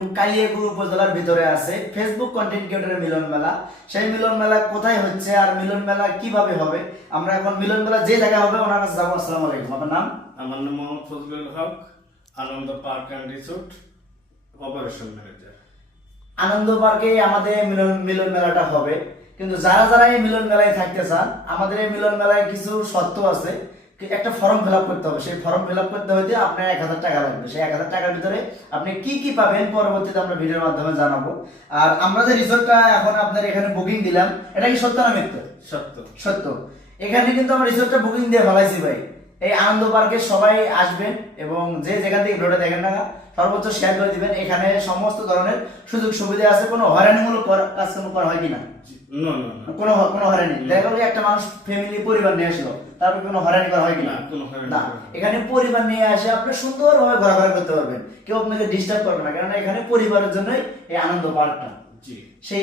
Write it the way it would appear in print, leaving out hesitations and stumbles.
কালিয়াকৈর উপজেলার ভিতরে আছে ফেসবুক কন্টেন্ট ক্রিয়েটরের মিলন মেলা। সেই মিলন মেলা কোথায় হচ্ছে আর মিলন মেলা কিভাবে হবে, আমরা এখন মিলন মেলা যে জায়গায় হবে ওনার কাছে যাবো। আসসালামু আলাইকুম, আপনার নাম? আমার নাম Mohammad Fazlul Haque, Anand park and resort operation manager. Anand পার্কে আমাদের মিলন মিলন মেলাটা হবে, কিন্তু যারা যারা এই মিলন মেলায় থাকতে চান, আমাদের এই মিলন মেলায় কিছু শর্ত আছে। একটা ফর্ম ফিল আপ করতে হবে, সেই ফর্ম ফিল আপ করতে হইতে আপনার 1000 টাকা লাগবে। সেই 1000 টাকার ভিতরে আপনি কি কি পাবেন পরবর্তীতে আমরা ভিডিওর মাধ্যমে জানাবো। আর আমরা যে রিসোর্টটা এখন আপনার এখানে বুকিং দিলাম, এটা কি সত্য না মিথ্যা? সত্য। সত্য। এখানে কিন্তু আমরা রিসোর্টটা বুকিং দিয়ে ফেলাইছি ভাই। এই আনন্দ পার্কে সবাই আসবেন এবং যে যেখান থেকে ভিডিওটা দেখেন না সর্বোচ্চ শেয়ার করে দিবেন। এখানে সমস্ত ধরনের সুযোগ সুবিধা আছে, কোনো হয়রানিমূলক কাজ করা হয় কিনা? নো নো নো, কোনো কোনো হয়রানি। দেখা গেল একটা মানুষ ফ্যামিলি পরিবার নিয়ে আসলো, তারপর কোনো হয়রানি করা হয় কিনা? না, কোনো হয়রানি না, করা হয় না। এখানে পরিবার নিয়ে আসে আপনি সুন্দরভাবে ঘোরাঘুরি করতে পারবেন, কেউ আপনাকে ডিস্টার্ব করবে না, কারণ এখানে পরিবারের জন্যই এই আনন্দ পার্কটা। জি। সেই